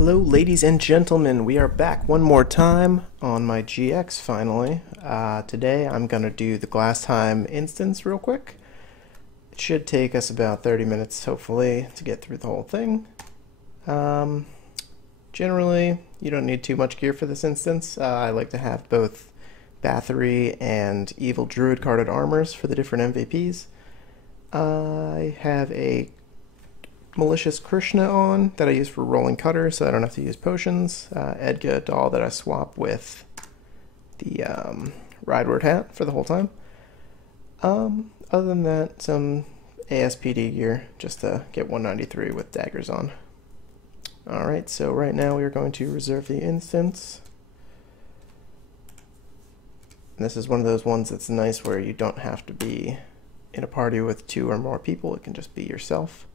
Hello, ladies and gentlemen. We are back one more time on my GX finally. Today I'm going to do the Glast Heim instance real quick. It should take us about 30 minutes, hopefully, to get through the whole thing. Generally, you don't need too much gear for this instance. I like to have both Bathory and Evil Druid carded armors for the different MVPs. I have a Malicious Krishna on that I use for rolling cutter, so I don't have to use potions. Edga doll that I swap with the Rideward hat for the whole time. Other than that, some ASPD gear just to get 193 with daggers on. Alright, so right now we are going to reserve the instance. And this is one of those ones that's nice where you don't have to be in a party with 2 or more people. It can just be yourself.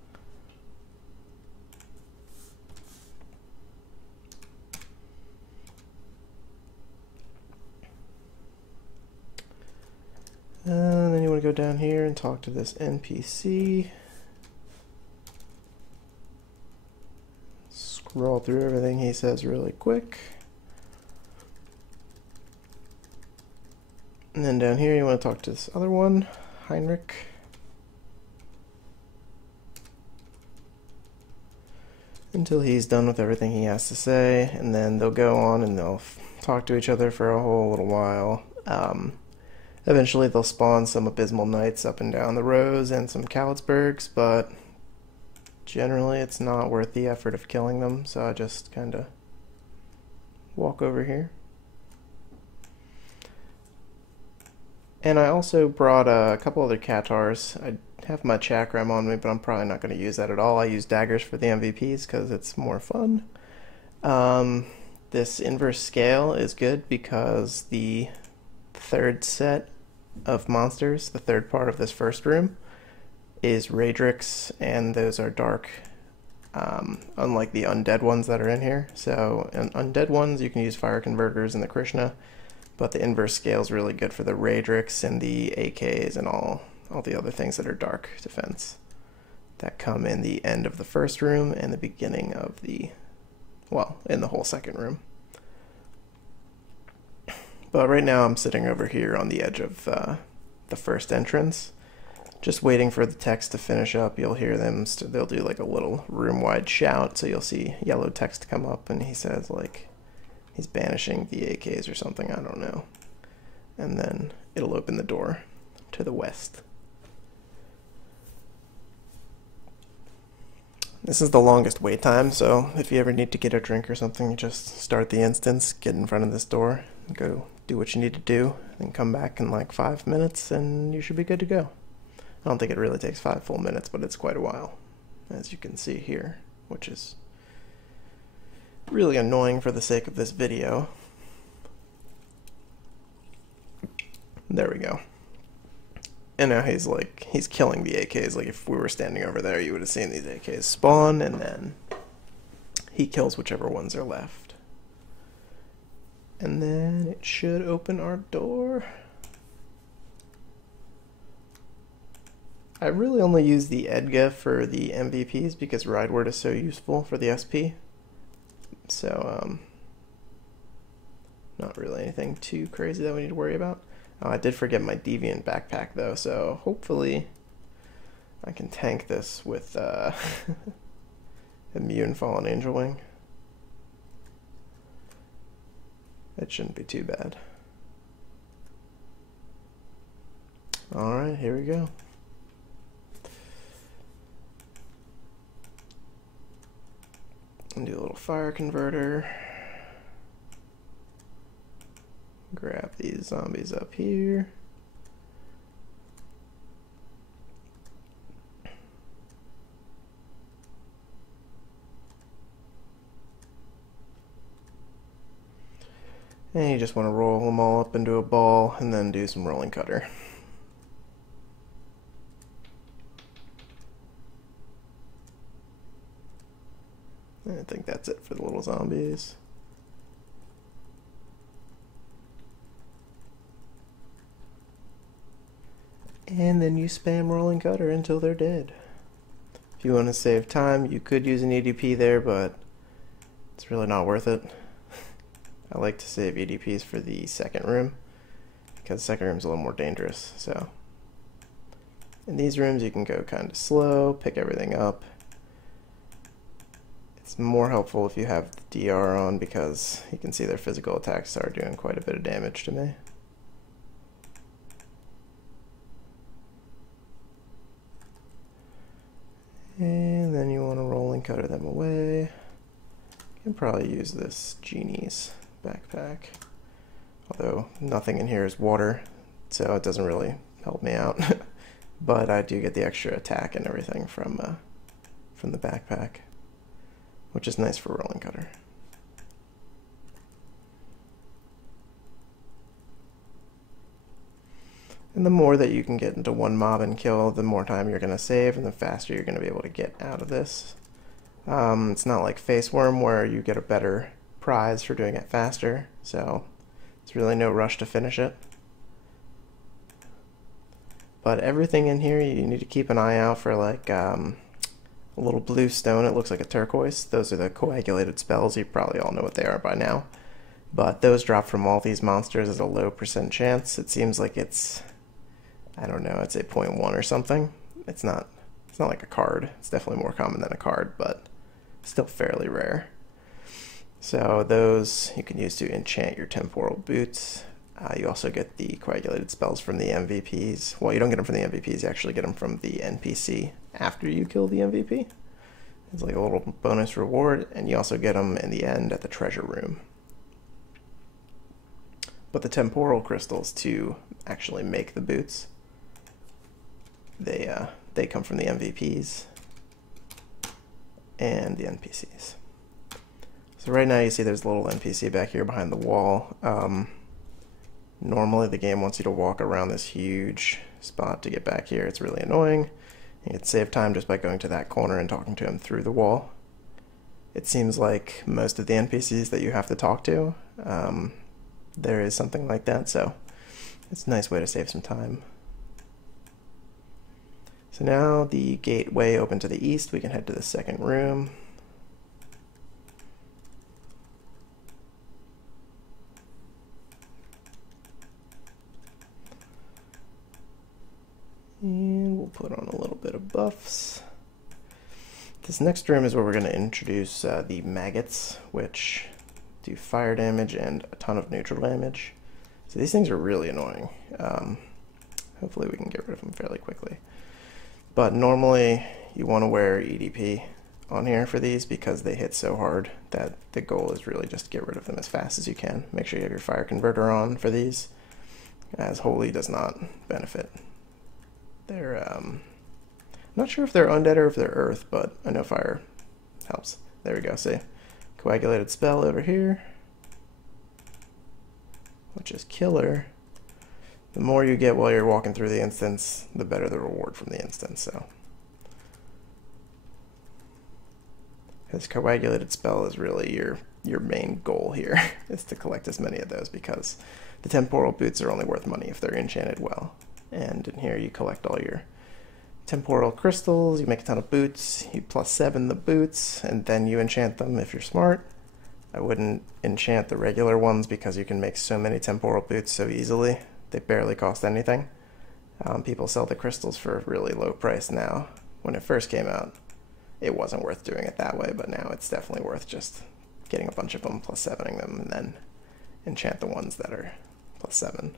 And then you want to go down here and talk to this NPC. Scroll through everything he says really quick. And then down here you want to talk to this other one, Heinrich. Until he's done with everything he has to say, and then they'll go on and they'll talk to each other for a whole little while. Eventually they'll spawn some Abysmal Knights up and down the rows and some Kalitzbergs, but generally it's not worth the effort of killing them, so I just kind of walk over here. And I also brought a couple other Katars. I have my Chakram on me, but I'm probably not going to use that at all. I use daggers for the MVPs because it's more fun. This inverse scale is good because the third set of monsters, the third part of this first room, is Raedrix, and those are dark, unlike the undead ones that are in here. So in undead ones you can use fire converters and the Krishna, but the inverse scale is really good for the Raedrix and the AKs and all the other things that are dark defense that come in the end of the first room and the beginning of the, well, in the whole second room. But right now I'm sitting over here on the edge of the first entrance, just waiting for the text to finish up. You'll hear them, they'll do like a little room-wide shout, so you'll see yellow text come up, and he says like he's banishing the AKs or something, I don't know. And then it'll open the door to the west. This is the longest wait time, so if you ever need to get a drink or something, you just start the instance, get in front of this door, go do what you need to do, and come back in like 5 minutes and you should be good to go. I don't think it really takes 5 full minutes, but it's quite a while, as you can see here, which is really annoying for the sake of this video. There we go. And now he's killing the AKs. Like if we were standing over there, you would have seen these AKs spawn, and then he kills whichever ones are left. And then it should open our door. I really only use the Edga for the MVPs because Rideward is so useful for the SP. So, not really anything too crazy that we need to worry about. Oh, I did forget my Deviant backpack though, so hopefully I can tank this with Immune Fallen Angel Wing. It shouldn't be too bad. Alright, here we go. And do a little fire converter. Grab these zombies up here. And you just want to roll them all up into a ball and then do some rolling cutter. I think that's it for the little zombies. And then you spam rolling cutter until they're dead. If you want to save time, you could use an EDP there, but It's really not worth it. I like to save EDPs for the second room, because the second room's a little more dangerous. So in these rooms you can go kind of slow, pick everything up. It's more helpful if you have the DR on, because you can see their physical attacks are doing quite a bit of damage to me. And then you want to rolling cutter them away. You can probably use this genie's backpack, although nothing in here is water, so it doesn't really help me out. But I do get the extra attack and everything from the backpack, which is nice for rolling cutter. And the more that you can get into one mob and kill, the more time you're going to save, and the faster you're going to be able to get out of this. It's not like Face Worm where you get a better prize for doing it faster, so it's really no rush to finish it. But everything in here, you need to keep an eye out for like a little blue stone. It looks like a turquoise. Those are the coagulated spells. You probably all know what they are by now. But those drop from all these monsters as a low % chance. It seems like it's, I don't know, I'd say 0.1 or something. It's not like a card. It's definitely more common than a card, but still fairly rare. So those you can use to enchant your temporal boots. You also get the coagulated spells from the MVPs. Well, you don't get them from the MVPs, you actually get them from the NPC after you kill the MVP. It's like a little bonus reward, and you also get them in the end at the treasure room. But the temporal crystals to actually make the boots, they come from the MVPs and the NPCs. So right now you see there's a little NPC back here behind the wall. Normally the game wants you to walk around this huge spot to get back here. It's really annoying. You can save time just by going to that corner and talking to him through the wall. It seems like most of the NPCs that you have to talk to, there is something like that, so it's a nice way to save some time. So now the gateway open to the east, we can head to the second room. And we'll put on a little bit of buffs. This next room is where we're going to introduce the maggots, which do fire damage and a ton of neutral damage. So these things are really annoying. Hopefully we can get rid of them fairly quickly. But normally you want to wear EDP on here for these because they hit so hard that the goal is really just to get rid of them as fast as you can. Make sure you have your fire converter on for these, as Holy does not benefit. They're, I'm not sure if they're undead or if they're earth, but I know fire helps. There we go, see? Coagulated spell over here, which is killer. The more you get while you're walking through the instance, the better the reward from the instance, so. This coagulated spell is really your main goal here, is to collect as many of those, because the temporal boots are only worth money if they're enchanted well. And in here you collect all your temporal crystals, you make a ton of boots, you +7 the boots, and then you enchant them if you're smart. I wouldn't enchant the regular ones because you can make so many temporal boots so easily. They barely cost anything. People sell the crystals for a really low price now. When it first came out, it wasn't worth doing it that way, but now it's definitely worth just getting a bunch of them, +7ing them, and then enchant the ones that are +7.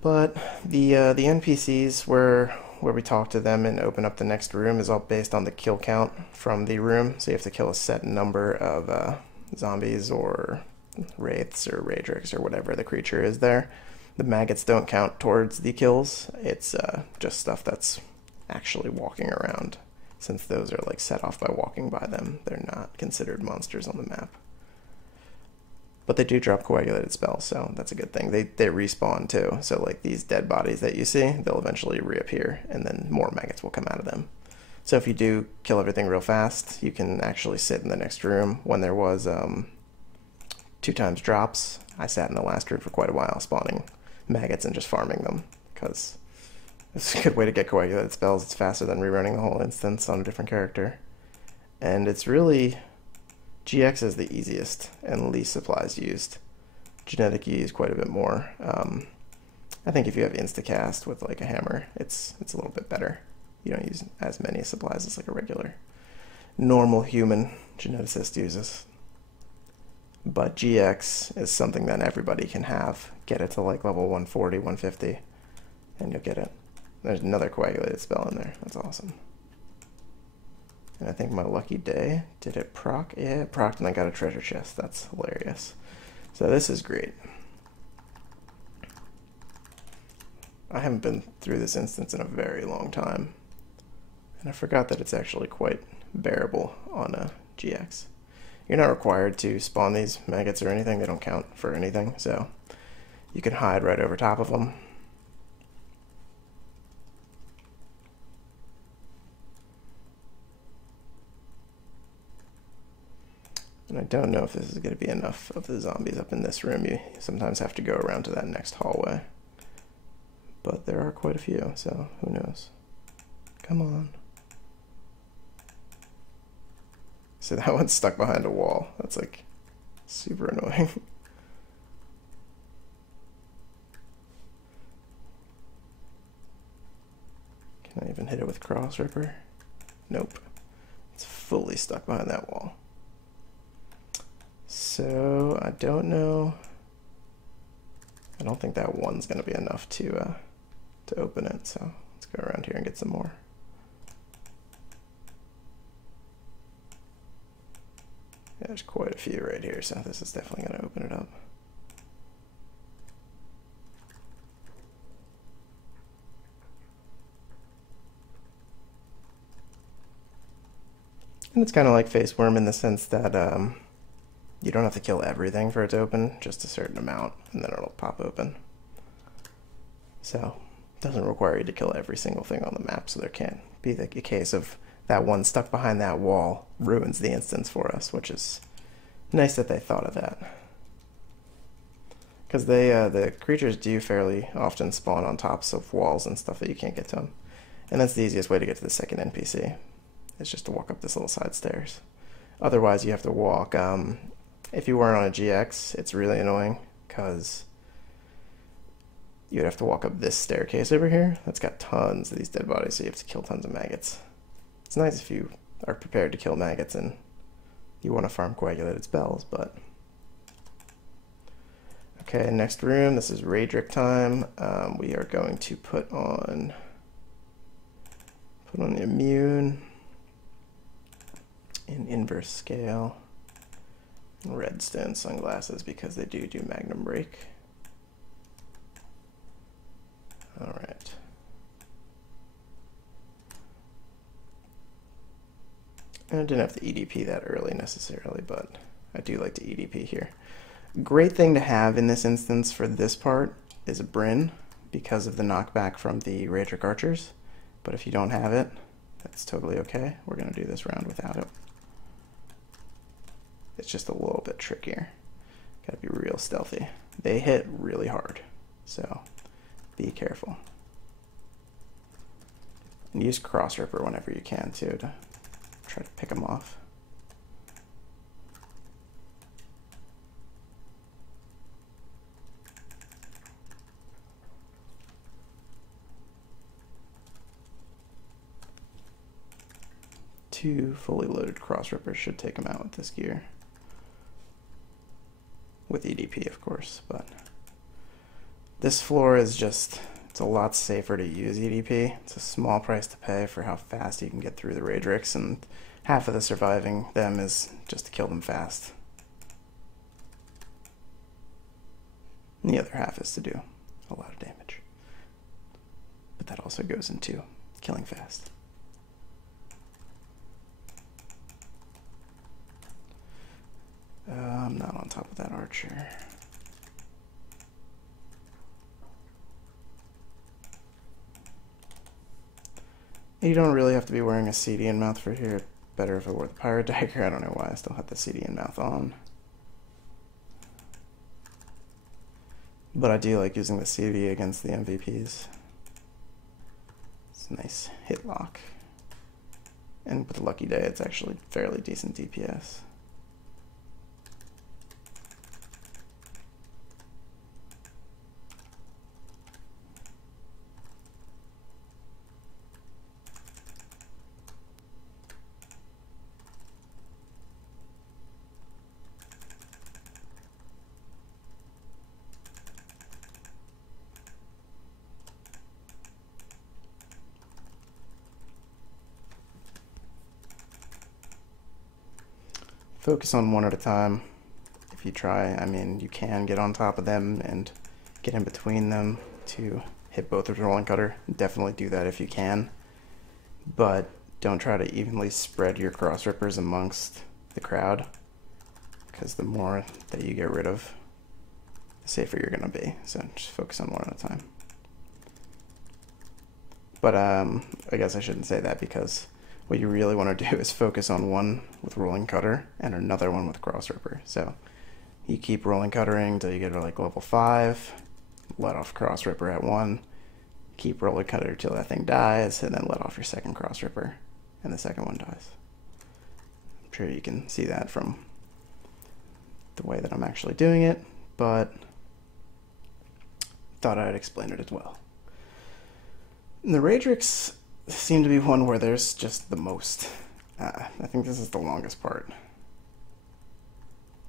But the NPCs where we talk to them and open up the next room is all based on the kill count from the room. So you have to kill a set number of zombies or wraiths or raedrix or whatever the creature is there. The maggots don't count towards the kills. It's just stuff that's actually walking around. Since those are like set off by walking by them, they're not considered monsters on the map. But they do drop coagulated spells, so that's a good thing. They respawn too, so like these dead bodies that you see, they'll eventually reappear, and then more maggots will come out of them. So if you do kill everything real fast, you can actually sit in the next room. When there was 2x drops, I sat in the last room for quite a while, spawning maggots and just farming them, because it's a good way to get coagulated spells. It's faster than rerunning the whole instance on a different character. And it's really, GX is the easiest and least supplies used. Genetic you use quite a bit more. I think if you have Instacast with like a hammer, it's a little bit better. You don't use as many supplies as like a regular normal human geneticist uses. But GX is something that everybody can have. Get it to like level 140, 150, and you'll get it. There's another coagulated spell in there. That's awesome. And I think my lucky day, did it proc? Yeah, it procced and I got a treasure chest. That's hilarious. So this is great. I haven't been through this instance in a very long time. And I forgot that it's actually quite bearable on a GX. You're not required to spawn these maggots or anything. They don't count for anything. So you can hide right over top of them. And I don't know if this is going to be enough of the zombies up in this room. You sometimes have to go around to that next hallway. But there are quite a few, so who knows. Come on. So that one's stuck behind a wall. That's like super annoying. Can I even hit it with Cross Ripper? Nope. It's fully stuck behind that wall. So I don't know. I don't think that one's going to be enough to open it. So let's go around here and get some more. Yeah, there's quite a few right here, so this is definitely going to open it up. And it's kind of like Face Worm in the sense that you don't have to kill everything for it to open, just a certain amount, and then it'll pop open. So it doesn't require you to kill every single thing on the map, so there can't be the case of that one stuck behind that wall ruins the instance for us, which is nice that they thought of that. Because the creatures do fairly often spawn on tops of walls and stuff that you can't get to them. And that's the easiest way to get to the second NPC. It's just to walk up this little side stairs. Otherwise, you have to walk. If you weren't on a GX, it's really annoying because you'd have to walk up this staircase over here. That's got tons of these dead bodies, so you have to kill tons of maggots. It's nice if you are prepared to kill maggots and you want to farm coagulated spells, but... Okay, next room. This is Raedric time. We are going to put on the immune in inverse scale. Redstone sunglasses because they do Magnum Break. All right. And I didn't have to EDP that early necessarily, but I do like to EDP here. Great thing to have in this instance for this part is a Bryn because of the knockback from the Raedric archers. But if you don't have it, that's totally okay. We're going to do this round without it. It's just a little bit trickier. Gotta be real stealthy. They hit really hard, so be careful. And use Cross Ripper whenever you can too to try to pick them off. Two fully loaded Cross Rippers should take them out with this gear. With EDP, of course, but this floor is just, it's a lot safer to use EDP. It's a small price to pay for how fast you can get through the Raedrics, and half of the surviving them is just to kill them fast. And the other half is to do a lot of damage. But that also goes into killing fast. I'm not on top of that archer. You don't really have to be wearing a CD in mouth for here. Better if I wore the pirate dagger. I don't know why I still have the CD in mouth on. But I do like using the CD against the MVPs. It's a nice hit lock. And with a lucky day, it's actually fairly decent DPS. Focus on one at a time. If you try, I mean, you can get on top of them and get in between them to hit both with rolling cutter. Definitely do that if you can, but don't try to evenly spread your cross rippers amongst the crowd, because the more that you get rid of, the safer you're going to be. So just focus on one at a time. But I guess I shouldn't say that, because what you really want to do is focus on one with rolling cutter and another one with cross ripper. So you keep rolling cuttering until you get to like level 5, let off cross ripper at 1, keep rolling cutter till that thing dies, and then let off your second cross ripper, and the second one dies. I'm sure you can see that from the way that I'm actually doing it, but thought I'd explain it as well. And the Raedrix seem to be one where there's just the most. I think this is the longest part.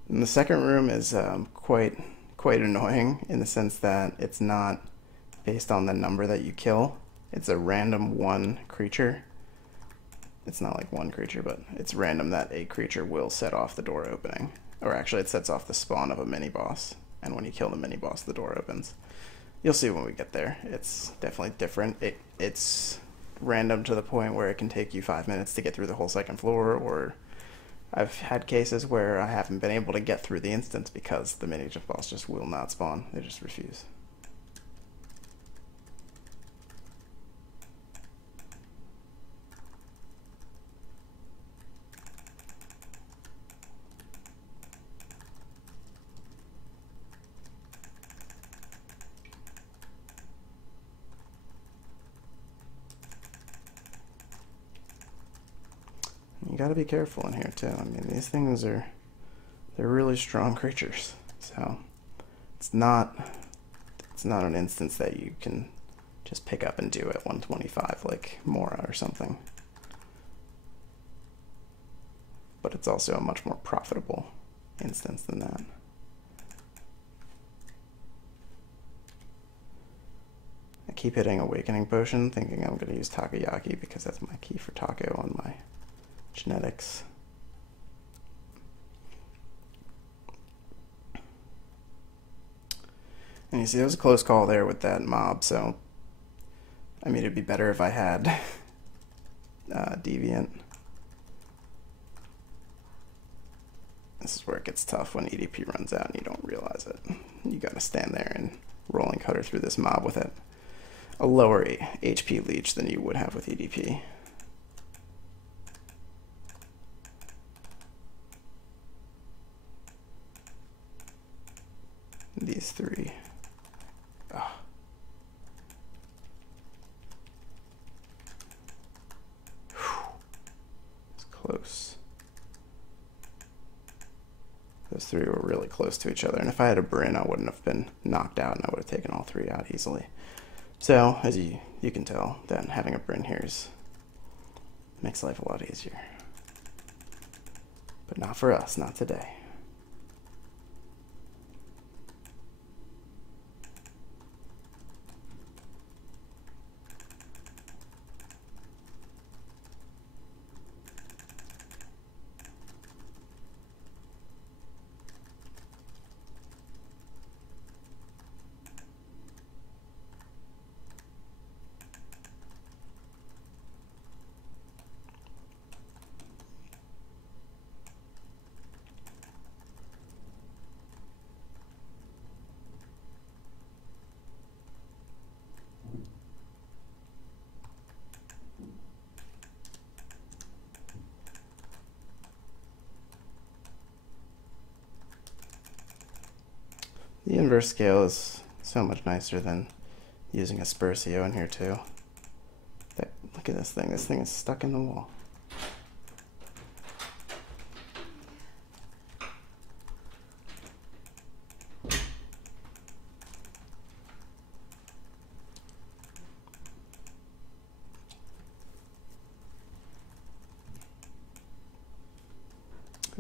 And the second room is quite annoying in the sense that it's not based on the number that you kill. It's a random one creature. It's not like one creature, but it's random that a creature will set off the door opening. Or actually, it sets off the spawn of a mini-boss. And when you kill the mini-boss, the door opens. You'll see when we get there. It's definitely different. It's random to the point where it can take you 5 minutes to get through the whole second floor, or I've had cases where I haven't been able to get through the instance because the mini-boss just will not spawn. They just refuse. You gotta be careful in here too. I mean, these things they're really strong creatures. So it's not an instance that you can just pick up and do at 125 like Mora or something. But it's also a much more profitable instance than that. I keep hitting Awakening Potion, thinking I'm going to use Takoyaki because that's my key for Taco on my genetics. And you see, there was a close call there with that mob, so I mean, it'd be better if I had Deviant. This is where it gets tough when EDP runs out and you don't realize it. You gotta stand there and rolling cutter through this mob with a lower HP leech than you would have with EDP. These three. Oh. It's close. Those three were really close to each other, and if I had a Bryn, I wouldn't have been knocked out, and I would have taken all three out easily. So, as you can tell, that having a Bryn here makes life a lot easier. But not for us, not today. The inverse scale is so much nicer than using a Spursio in here too. Look at this thing is stuck in the wall.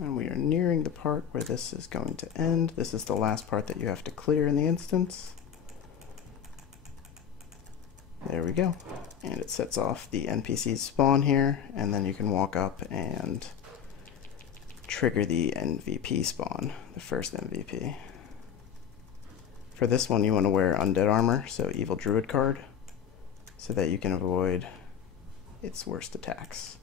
And we are nearing the part where this is going to end. This is the last part that you have to clear in the instance. There we go. And it sets off the NPC's spawn here, and then you can walk up and trigger the MVP spawn, the first MVP. For this one, you want to wear Undead Armor, so Evil Druid card, so that you can avoid its worst attacks.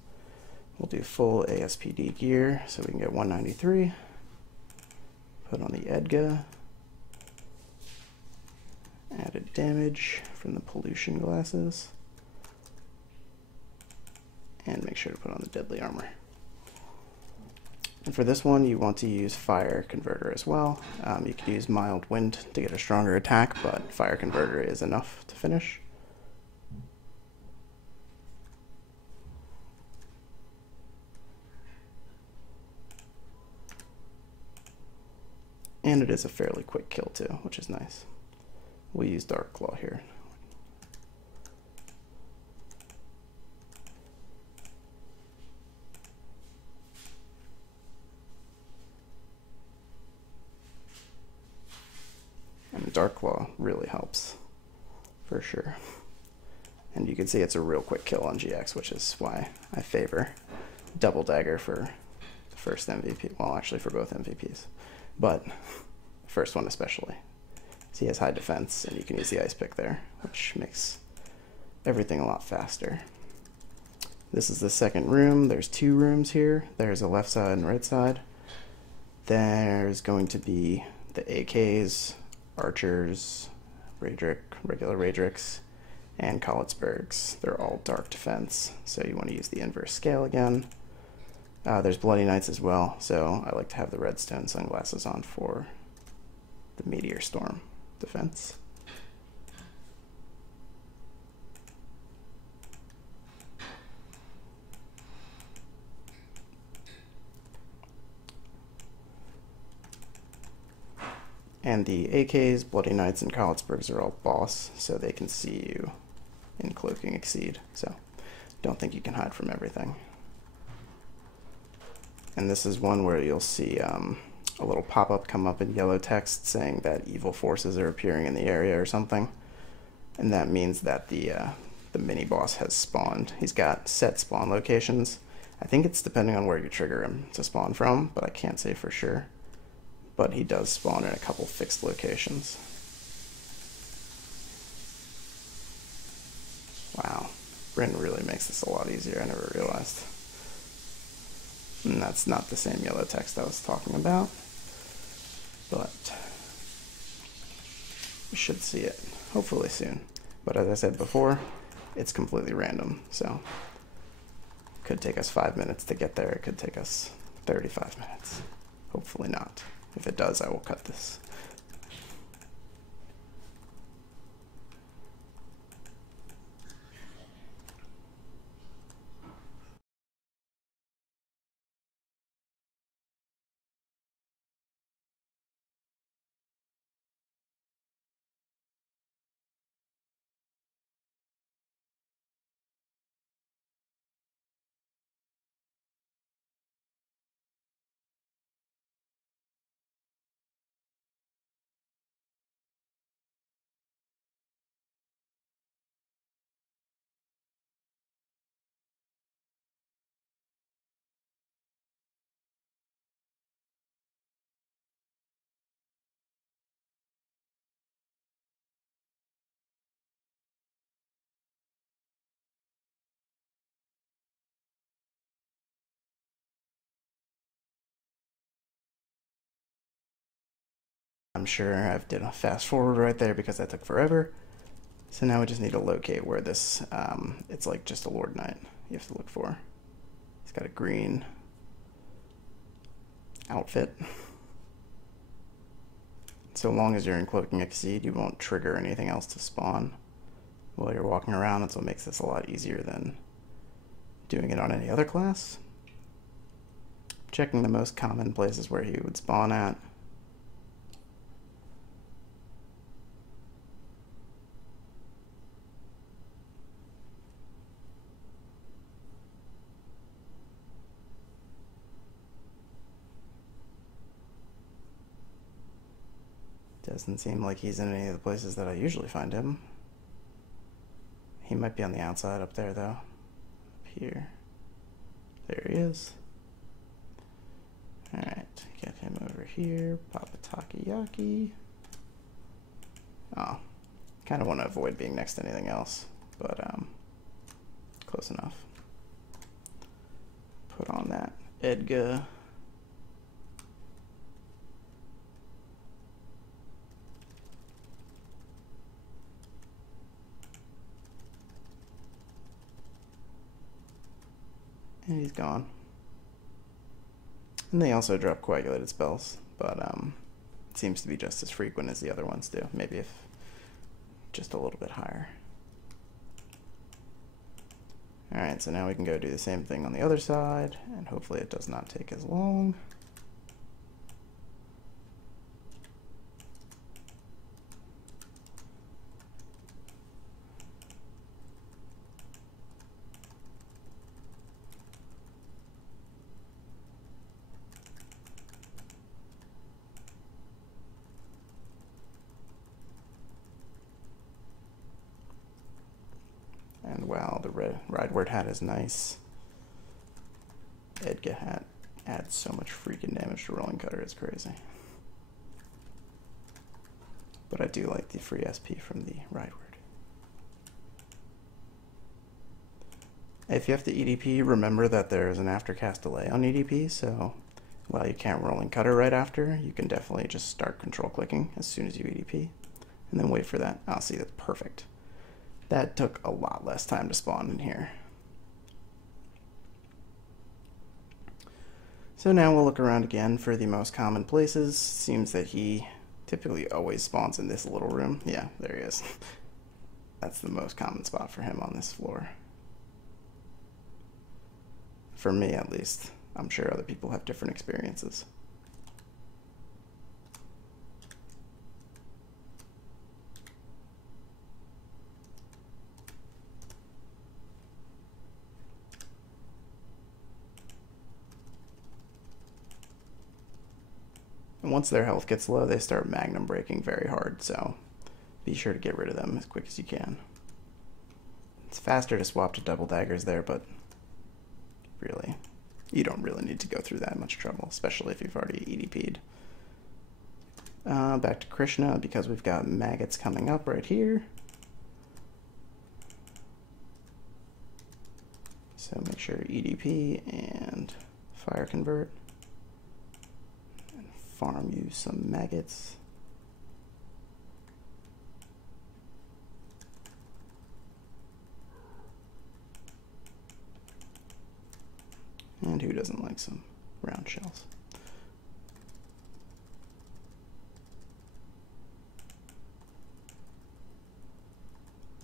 We'll do full ASPD gear, so we can get 193. Put on the Edga. Added damage from the pollution glasses. And make sure to put on the deadly armor. And for this one, you want to use Fire Converter as well. You could use Mild Wind to get a stronger attack, but Fire Converter is enough to finish. And it is a fairly quick kill too, which is nice. We'll use Dark Claw here. And Dark Claw really helps, for sure. And you can see it's a real quick kill on GX, which is why I favor Double Dagger for the first MVP. Well, actually for both MVPs, but the first one especially. So he has high defense, and you can use the Ice Pick there, which makes everything a lot faster. This is the second room. There's two rooms here. There's a left side and right side. There's going to be the AKs, Archers, Raedric, regular Raedrics, and Kollitzbergs. They're all dark defense, so you want to use the inverse scale again. There's Bloody Knights as well, so I like to have the redstone sunglasses on for the Meteor Storm defense. And the AKs, Bloody Knights, and Kollitzbergs are all boss, so they can see you in Cloaking Exceed. So don't think you can hide from everything. And this is one where you'll see a little pop-up come up in yellow text saying that evil forces are appearing in the area or something. And that means that the mini-boss has spawned. He's got set spawn locations. I think it's depending on where you trigger him to spawn from, but I can't say for sure. But he does spawn in a couple fixed locations. Wow, Bryn really makes this a lot easier, I never realized. And that's not the same yellow text I was talking about, but we should see it hopefully soon. But as I said before, it's completely random, so it could take us 5 minutes to get there, it could take us 35 minutes. Hopefully not. If it does, I will cut this. I'm sure I've did a fast forward right there because that took forever. So now we just need to locate where this, it's like just a Lord Knight you have to look for. He's got a green outfit. So long as you're in Cloaking Exceed, you won't trigger anything else to spawn while you're walking around, and so it makes this a lot easier than doing it on any other class. Checking the most common places where he would spawn at. Doesn't seem like he's in any of the places that I usually find him. He might be on the outside up there, though. Up here. There he is. Alright, get him over here. Pop a takoyaki. Oh, kind of want to avoid being next to anything else, but close enough. Put on that Edgar. And he's gone. And they also drop coagulated spells, but it seems to be just as frequent as the other ones do. Maybe if just a little bit higher. Alright, so now we can go do the same thing on the other side, and hopefully it does not take as long. And wow, the red Rideward hat is nice. Edgar hat adds so much freaking damage to Rolling Cutter, it's crazy. But I do like the free SP from the Rideward. If you have to EDP, remember that there is an aftercast delay on EDP, so while you can't Rolling Cutter right after, you can definitely just start control clicking as soon as you EDP, and then wait for that. I'll see, that's perfect. That took a lot less time to spawn in here. So now we'll look around again for the most common places. Seems that he typically always spawns in this little room. Yeah, there he is. That's the most common spot for him on this floor. For me, at least. I'm sure other people have different experiences. And once their health gets low, they start magnum breaking very hard, so be sure to get rid of them as quick as you can. It's faster to swap to double daggers there, but really, you don't really need to go through that much trouble, especially if you've already EDP'd. Back to Krishna, because we've got maggots coming up right here. So make sure EDP and fire convert. Farm you some maggots. And who doesn't like some round shells?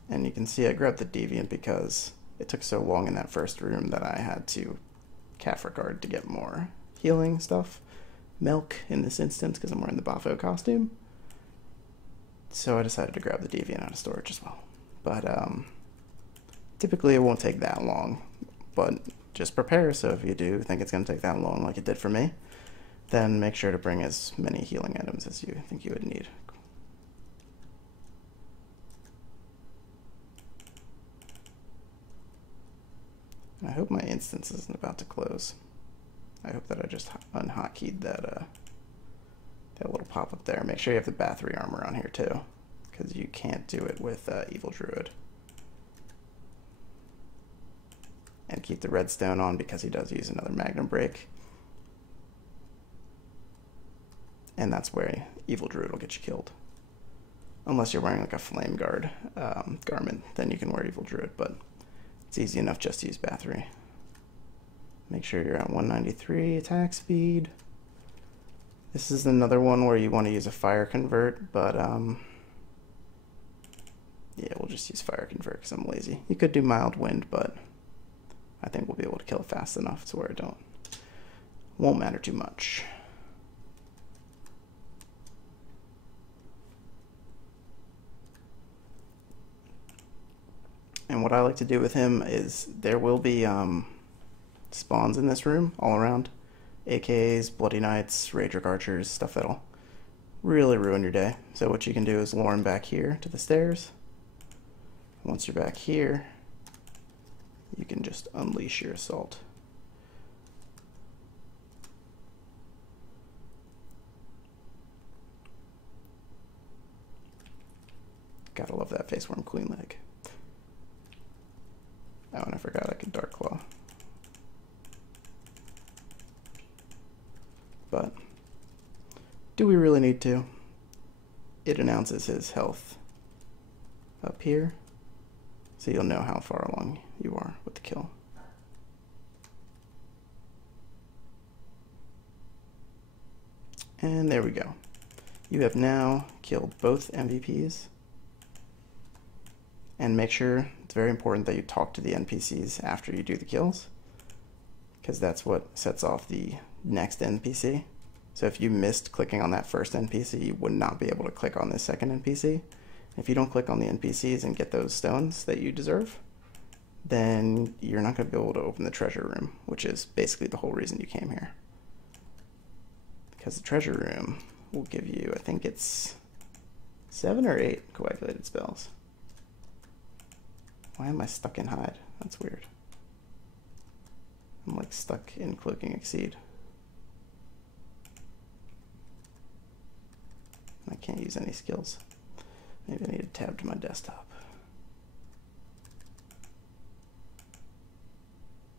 And you can see I grabbed the Deviant because it took so long in that first room that I had to Caphra guard to get more healing stuff. Milk in this instance because I'm wearing the Bafo costume. So I decided to grab the Deviant out of storage as well. But typically it won't take that long, but just prepare, so if you do think it's going to take that long like it did for me, then make sure to bring as many healing items as you think you would need. And I hope my instance isn't about to close. I hope that I just unhotkeyed that that little pop-up there. Make sure you have the battery armor on here too, because you can't do it with Evil Druid. And keep the redstone on because he does use another Magnum Break. And that's where Evil Druid will get you killed. Unless you're wearing like a Flame Guard garment, then you can wear Evil Druid, but it's easy enough just to use battery. Make sure you're at 193 attack speed. This is another one where you want to use a fire convert, but yeah, we'll just use fire convert because I'm lazy. You could do mild wind, but I think we'll be able to kill it fast enough to where it won't matter too much. And what I like to do with him is there will be spawns in this room all around. AKs, Bloody Knights, Rager Archers, stuff that'll really ruin your day. So what you can do is lure him back here to the stairs. Once you're back here, you can just unleash your assault. Gotta love that face worm queen leg. Oh, and I forgot I could Dark Claw. But do we really need to? It announces his health up here, so you'll know how far along you are with the kill. And there we go. You have now killed both MVPs. And make sure, it's very important that you talk to the NPCs after you do the kills, because that's what sets off the next NPC. So if you missed clicking on that first NPC, you would not be able to click on this second NPC. If you don't click on the NPCs and get those stones that you deserve, then you're not going to be able to open the treasure room, which is basically the whole reason you came here. Because the treasure room will give you, I think it's 7 or 8 coagulated spells. Why am I stuck in hide? That's weird. I'm like stuck in cloaking exceed. I can't use any skills. Maybe I need to tab to my desktop.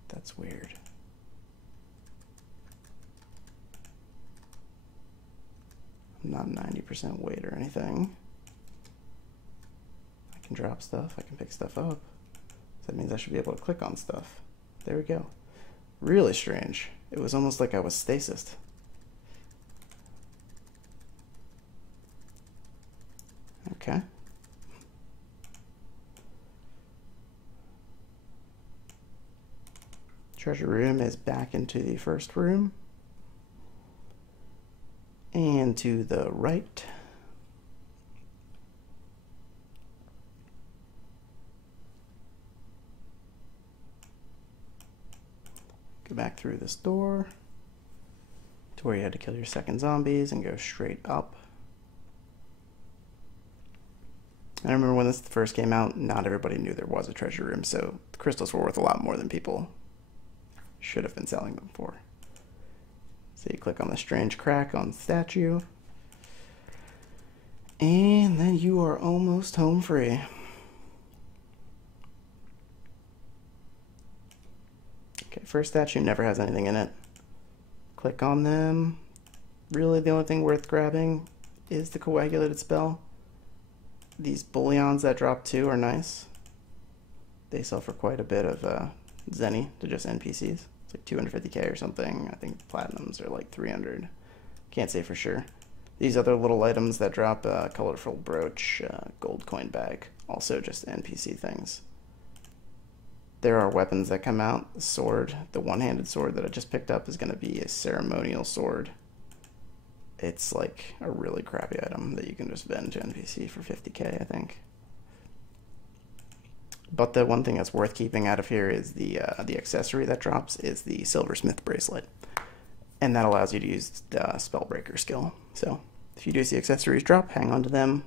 That's weird. I'm not 90% weight or anything. I can drop stuff, I can pick stuff up. So that means I should be able to click on stuff. There we go. Really strange. It was almost like I was stasised. Okay. Treasure room is back into the first room. And to the right. Go back through this door to where you had to kill your second zombies and go straight up. I remember when this first came out, not everybody knew there was a treasure room, so the crystals were worth a lot more than people should have been selling them for. So you click on the strange crack on the statue, and then you are almost home free. Okay, first statue never has anything in it. Click on them. Really the only thing worth grabbing is the coagulated spell. These bullions that drop 2 are nice. They sell for quite a bit of zenny to just NPCs. It's like 250k or something. I think platinums are like 300. Can't say for sure. These other little items that drop colorful brooch, gold coin bag, also just NPC things. There are weapons that come out. The sword, the one-handed sword that I just picked up is going to be a ceremonial sword. It's like a really crappy item that you can just vend to NPC for 50k, I think. But the one thing that's worth keeping out of here is the accessory that drops is the Silversmith bracelet. And that allows you to use the Spellbreaker skill. So if you do see accessories drop, hang on to them.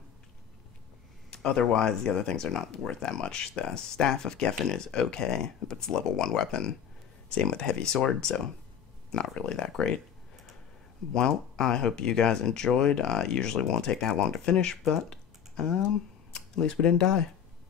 Otherwise, the other things are not worth that much. The Staff of Geffen is okay, but it's level 1 weapon. Same with the Heavy Sword, so not really that great. Well, I hope you guys enjoyed. Usually won't take that long to finish, but at least we didn't die.